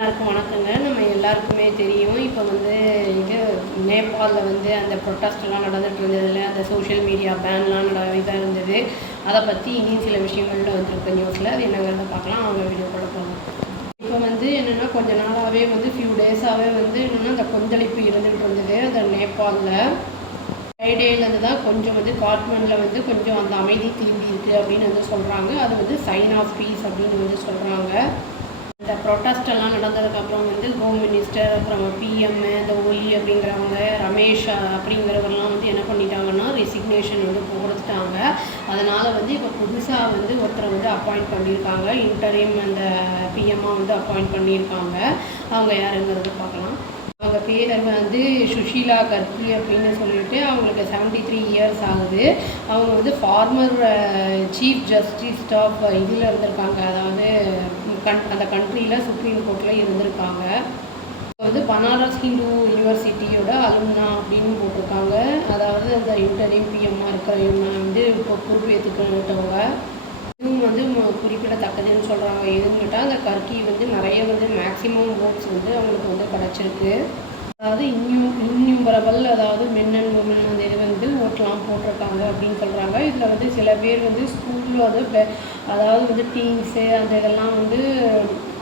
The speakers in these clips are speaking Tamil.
எல்லாருக்கும் வணக்கங்க. நம்ம எல்லாருக்குமே தெரியும். இப்போ வந்து இது நேபாளில் வந்து அந்த ப்ரொட்டஸ்ட்லாம் நடந்துட்டு இருந்ததில்ல, அந்த சோஷியல் மீடியா பேன்லாம் இதாக இருந்தது. அதை பற்றி இனியும் சில விஷயங்கள்ல வந்துருக்கு நியூஸில். அது என்னங்கிறத பார்க்கலாம். அவங்க வீடியோக்குள்ள போகலாம். இப்போ வந்து என்னென்னா கொஞ்ச நாளாகவே வந்து ஃபியூ டேஸாகவே வந்து என்னென்னா அந்த கொந்தளிப்பு இருந்துகிட்டு இருந்தது அந்த நேபாளில். ஃப்ரைடேலேருந்து தான் கொஞ்சம் வந்து காட்மண்டில் வந்து கொஞ்சம் அந்த அமைதி திரும்பி இருக்குது அப்படின்னு வந்து சொல்கிறாங்க. அது வந்து சைன் ஆஃப் பீஸ் அப்படின்னு வந்து சொல்கிறாங்க. இந்த ப்ரொட்டஸ்டெல்லாம் நடந்ததுக்கப்புறம் வந்து ஹோம் மினிஸ்டர், அப்புறம் பிஎம், இந்த ஒலி அப்படிங்கிறவங்க, ரமேஷ் அப்படிங்கிறவரெலாம் வந்து என்ன பண்ணிட்டாங்கன்னா ரெசிக்னேஷன் வந்து கொடுத்துட்டாங்க. அதனால் வந்து இப்போ புதுசாக வந்து ஒருத்தரை வந்து அப்பாயிண்ட் பண்ணியிருக்காங்க. இன்டரிம் அந்த பிஎம்மாக வந்து அப்பாயிண்ட் பண்ணியிருக்காங்க. அவங்க யாருங்கிறத பார்க்கலாம். அவங்க பேர் வந்து சுஷீலா கர்கி அப்படின்னு சொல்லிட்டு அவங்களுக்கு 73 இயர்ஸ் ஆகுது. அவங்க வந்து ஃபார்மர் சீஃப் ஜஸ்டிஸ் ஆஃப் இதில் இருந்திருக்காங்க, அதாவது அந்த கண்ட்ரியில் சுப்ரீம் கோர்ட்டில் இருந்திருக்காங்க. வந்து பனாரஸ் ஹிந்து யூனிவர்சிட்டியோட அலுமினா அப்படின்னு போட்டிருக்காங்க. அதாவது அந்த இன்டரிம் பிஎம்மாக இருக்கிறவங்க வந்து இப்போ பொறுப்பேற்றுக்கிட்டவங்க. இதுவும் வந்து குறிப்பிடத்தக்கதுன்னு சொல்கிறாங்க. எதுன்னு கேட்டால் அந்த கர்கி வந்து நிறைய வந்து மேக்ஸிமம் ஓட்ஸ் வந்து அவங்களுக்கு வந்து கிடச்சிருக்கு. அதாவது இன்யூமரபிள், அதாவது மென் அண்ட் உமன் அந்த இது வந்து ஓட்டெலாம் போட்டிருக்காங்க அப்படின்னு சொல்கிறாங்க. இதில் வந்து சில பேர் வந்து ஸ்கூலில் வந்து அதாவது வந்து டீன்ஸு அந்த இதெல்லாம் வந்து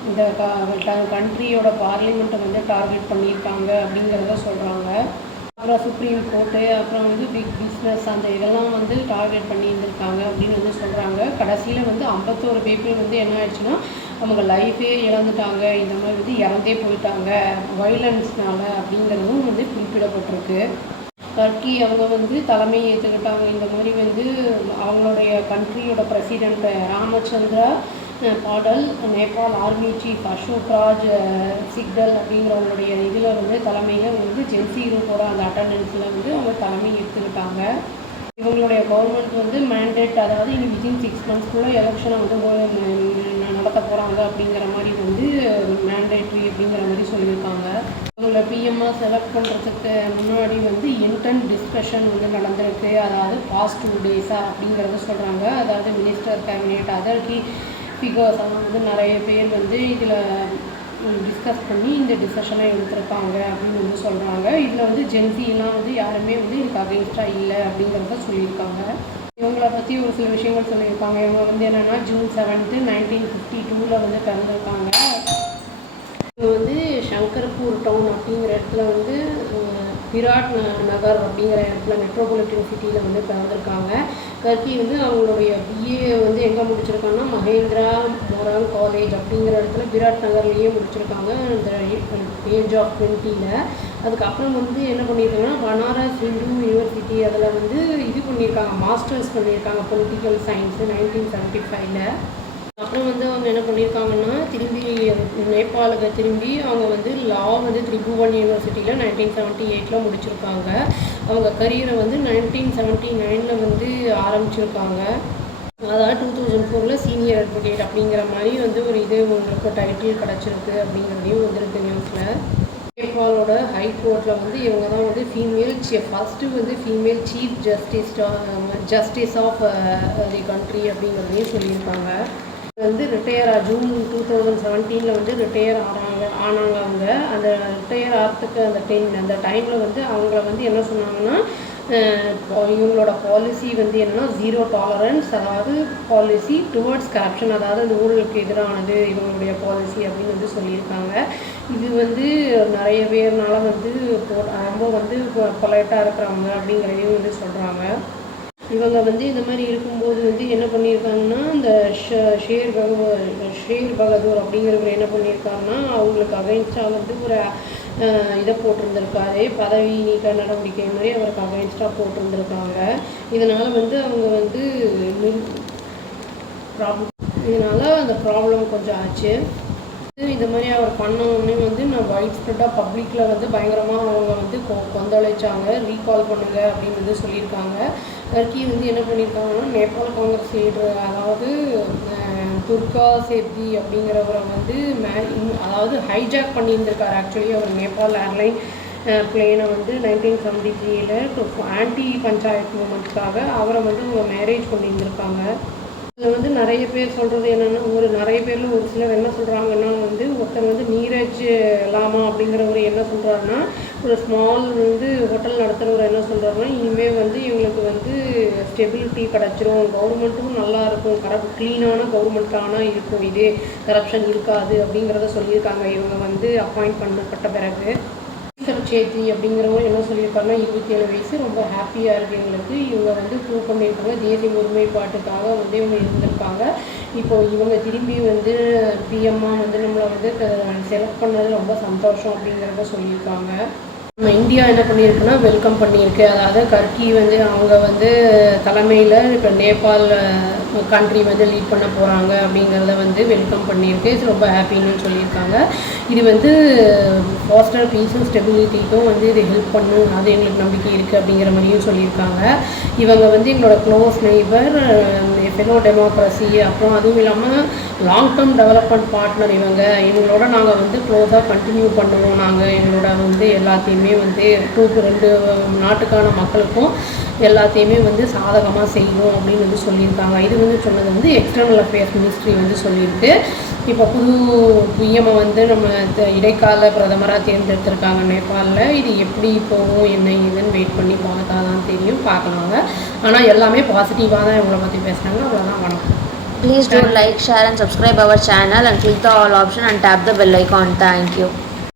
இந்த கண்ட்ரியோட பார்லிமெண்ட்டை வந்து டார்கெட் பண்ணியிருக்காங்க அப்படிங்கிறத சொல்கிறாங்க. அப்புறம் சுப்ரீம் கோர்ட்டு, அப்புறம் வந்து பிக் பிஸ்னஸ் அந்த இதெல்லாம் வந்து டார்கெட் பண்ணியிருந்திருக்காங்க அப்படின்னு வந்து சொல்கிறாங்க. கடைசியில் வந்து 51 பீப்புள் வந்து என்ன ஆயிடுச்சுன்னா அவங்க லைஃபே இழந்துட்டாங்க, இந்த மாதிரி வந்து இறந்தே போயிட்டாங்க வைலன்ஸ்னால அப்படிங்கிறதும் வந்து குறிப்பிடப்பட்டிருக்கு. கர்கி அவங்க வந்து தலைமை ஏற்றுக்கிட்டாங்க. இந்த மாதிரி வந்து அவங்களுடைய கண்ட்ரியோட பிரசிடெண்ட் ராமச்சந்திரா பாடல், நேபாள் ஆர்மி சீஃப் அசோக் ராஜ் சிக்டல் அப்படிங்கிறவங்களுடைய இதில் வந்து தலைமையில் வந்து ஜென்சி குரூப்போட அந்த அட்டண்டன்ஸில் வந்து அவங்க தலைமை எடுத்துக்கிட்டாங்க. இவங்களுடைய கவர்மெண்ட் வந்து மேண்டேட், அதாவது இன்னும் வித்தின் 6 மந்த்ஸ்க்குள்ளே எலெக்ஷனை வந்து நடத்த போகிறாங்க அப்படிங்கிற மாதிரி வந்து மேண்டேட்ரி அப்படிங்கிற மாதிரி சொல்லியிருக்காங்க. இவங்களை பிஎம்மாக செலக்ட் பண்ணுறதுக்கு முன்னாடி வந்து இன்டென்ட் டிஸ்கஷன் வந்து நடந்திருக்கு. அதாவது பாஸ்ட் 2 டேஸாக அப்படிங்கிறத சொல்கிறாங்க. அதாவது minister, cabinet, other key figures எல்லாம் வந்து நிறைய பேர் வந்து இதில் டிஸ்கஸ் பண்ணி இந்த டிசிஷனை எடுத்திருக்காங்க அப்படின்னு வந்து சொல்கிறாங்க. இதில் வந்து ஜென்சிலாம் வந்து யாருமே வந்து இதுக்கு அகெயின்ஸ்டாக இல்லை அப்படிங்கிறத சொல்லியிருக்காங்க. இவங்களை பற்றி ஒரு சில விஷயங்கள் சொல்லியிருக்காங்க. இவங்க வந்து என்னென்னா ஜூன் 7, 1952 வந்து பிறந்திருக்காங்க. இவங்க வந்து சங்கர்பூர் டவுன் அப்படிங்கிற இடத்துல வந்து விராட் நகர் அப்படிங்கிற இடத்துல மெட்ரோபாலிட்டன் சிட்டியில் வந்து பிறந்திருக்காங்க. கர்கி வந்து அவங்களுடைய பிஏ வந்து எங்கே முடிச்சிருக்காங்கன்னா மகேந்திரா மொராங் காலேஜ் அப்படிங்கிற இடத்துல விராட் நகர்லேயே முடிச்சிருக்காங்க அந்த ஏஜ் ஆஃப் 20. அதுக்கப்புறம் வந்து என்ன பண்ணியிருக்காங்கன்னா பனாரஸ் ஹிந்து யூனிவர்சிட்டி அதில் வந்து இது பண்ணியிருக்காங்க, மாஸ்டர்ஸ் பண்ணியிருக்காங்க பொலிட்டிக்கல் சயின்ஸு 1975. அப்புறம் வந்து அவங்க என்ன பண்ணியிருக்காங்கன்னா திரும்பி நேபாளுக்கு திரும்பி அவங்க வந்து லா வந்து திரிபுவன் யூனிவர்சிட்டியில் 1978 முடிச்சிருக்காங்க. அவங்க கரியரை வந்து 1979 வந்து ஆரம்பிச்சிருக்காங்க. அதாவது 2004 சீனியர் அட்வொகேட் அப்படிங்கிற மாதிரி வந்து ஒரு இது உங்களுக்கு டைட்டில் கிடச்சிருக்கு அப்படிங்கிறதையும் வந்துருக்கு நியூஸில். நேபாளோட ஹைகோர்ட்டில் வந்து இவங்க தான் வந்து ஃபஸ்ட்டு வந்து female chief justice of the country அப்படிங்கிறதையும் சொல்லியிருக்காங்க. வந்து ஜூன் 2017 வந்து ரிட்டையர் ஆனாங்க அவங்க. அந்த ரிட்டையர் ஆகிறதுக்கு அந்த டைமில் வந்து அவங்கள வந்து என்ன சொன்னாங்கன்னா இவங்களோட பாலிசி வந்து என்னென்னா 0 டாலரன்ஸ், அதாவது பாலிசி டுவர்ட்ஸ் கரப்ஷன், அதாவது அந்த ஊழலுக்கு எதிரானது இவங்களுடைய பாலிசி அப்படின்னு வந்து சொல்லியிருக்காங்க. இது வந்து நிறைய பேர்னால வந்து ரொம்ப வந்து பொலைட்டாக இருக்கிறவங்க அப்படிங்கிறதையும் வந்து சொல்கிறாங்க. இவங்க வந்து இந்த மாதிரி இருக்கும்போது வந்து என்ன பண்ணியிருக்காங்கன்னா இந்த ஷேர் பகதூர் அப்படிங்கிறவர் என்ன பண்ணியிருக்காங்கன்னா அவங்களுக்கு அகைன்ஸ்டாக வந்து ஒரு இதை போட்டிருந்துருக்காரு, பதவி நீக்க நடவடிக்கை மாதிரி அவருக்கு அகைன்ஸ்டாக போட்டிருந்துருக்காங்க. இதனால் வந்து அவங்க வந்து இதனால் அந்த ப்ராப்ளம் கொஞ்சம் ஆச்சு. இந்த மாதிரி அவர் பண்ணோடனே வந்து நான் வைட் ஸ்ப்ரெட்டாக பப்ளிக்கில் வந்து பயங்கரமாக அவங்க வந்து கொந்தளிச்சாங்க, ரீகால் பண்ணுங்க அப்படின்னு வந்து சொல்லியிருக்காங்க. கர்கி வந்து என்ன பண்ணியிருக்காங்கன்னா நேபாள் காங்கிரஸ் லீடர், அதாவது துர்கா சேப்தி அப்படிங்கிறவரை வந்து அதாவது ஹைஜாக் பண்ணியிருந்திருக்காரு. ஆக்சுவலி அவர் நேபாள் ஏர்லைன் பிளேனை வந்து 1973 ஆன்டி பஞ்சாயத்து மூமெண்ட்காக அவரை வந்து அவங்க மேரேஜ் பண்ணியிருந்திருக்காங்க. இதில் வந்து நிறைய பேர் சொல்கிறது என்னென்னா நிறைய பேரில் ஒரு சிலர் என்ன சொல்கிறாங்கன்னா வந்து ஒருத்தர் வந்து நீரஜ் அப்படிங்கிறவர் என்ன சொல்கிறாருன்னா, ஒரு ஸ்மால் வந்து ஹோட்டல் நடத்துகிறவர் என்ன சொல்கிறாருன்னா, இனிமேல் வந்து இவங்களுக்கு வந்து ஸ்டெபிலிட்டி கிடச்சிரும், கவர்மெண்ட்டும் நல்லாயிருக்கும், க்ளீனான கவர்மெண்ட்டான இருக்கும், இது கரப்ஷன் இருக்காது அப்படிங்கிறத சொல்லியிருக்காங்க இவங்க வந்து அப்பாயிண்ட் பண்ணப்பட்ட பிறகு. சேத்தி அப்படிங்கிறவங்க என்ன சொல்லியிருக்காங்கன்னா, 27 வயசு, ரொம்ப ஹாப்பியாக இருக்குது எங்களுக்கு. இவங்க வந்து ப்ரூவ் பண்ணியிருக்காங்க, தேசிய ஒருமைப்பாட்டுக்காக வந்து இவங்க இருந்திருக்காங்க. இப்போ இவங்க திரும்பி வந்து பிஎம்மாக வந்து நம்மளை வந்து செலக்ட் பண்ணது ரொம்ப சந்தோஷம் அப்படிங்கிறத சொல்லியிருக்காங்க. நம்ம இந்தியா என்ன பண்ணியிருக்குன்னா வெல்கம் பண்ணியிருக்கு. அதாவது கர்கி வந்து அவங்க வந்து தலைமையில் இப்போ நேபாள் கண்ட்ரி வந்து லீட் பண்ண போகிறாங்க அப்படிங்கிறத வந்து வெல்கம் பண்ணியிருக்கு. இது ரொம்ப ஹாப்பின்னு சொல்லியிருக்காங்க. இது வந்து ஃபாஸ்டர் பீஸும் ஸ்டெபிலிட்டிக்கும் வந்து இது ஹெல்ப் பண்ணும், அது எங்களுக்கு நம்பிக்கை இருக்குது அப்படிங்கிற மாதிரியும் சொல்லியிருக்காங்க. இவங்க வந்து எங்களோட க்ளோஸ் நெய்பர், ஃபெலோ டெமோக்ரஸி, அப்புறம் அதுவும் இல்லாமல் லாங் டேர்ம் டெவலப்மெண்ட் பார்ட்னர். எங்களோட நாங்கள் வந்து க்ளோஸாக கண்டினியூ பண்ணுவோம். நாங்கள் எங்களோட வந்து எல்லாத்தையுமே வந்து 2 நாட்டுக்கான மக்களுக்கும் எல்லாத்தையுமே வந்து சாதகமாக செய்வோம் அப்படின்னு வந்து சொல்லியிருக்காங்க. இது வந்து சொன்னது வந்து எக்ஸ்டர்னல் அஃபேர்ஸ் மினிஸ்ட்ரி வந்து சொல்லியிருக்கு. இப்போ புது பிஎம்ஐ வந்து நம்ம இடைக்கால பிரதமராக தேர்ந்தெடுத்திருக்காங்க நேபாளில். இது எப்படி போகும் என்ன ஏதுன்னு வெயிட் பண்ணி பார்த்தா தான் தெரியும், பார்க்கலாங்க. ஆனால் எல்லாமே பாசிட்டிவாக தான் இவங்களை பற்றி பேசுகிறாங்க. அவ்வளோதான், வணக்கம். Please do like, share and subscribe our channel and click the all option and tap the bell icon. Thank you.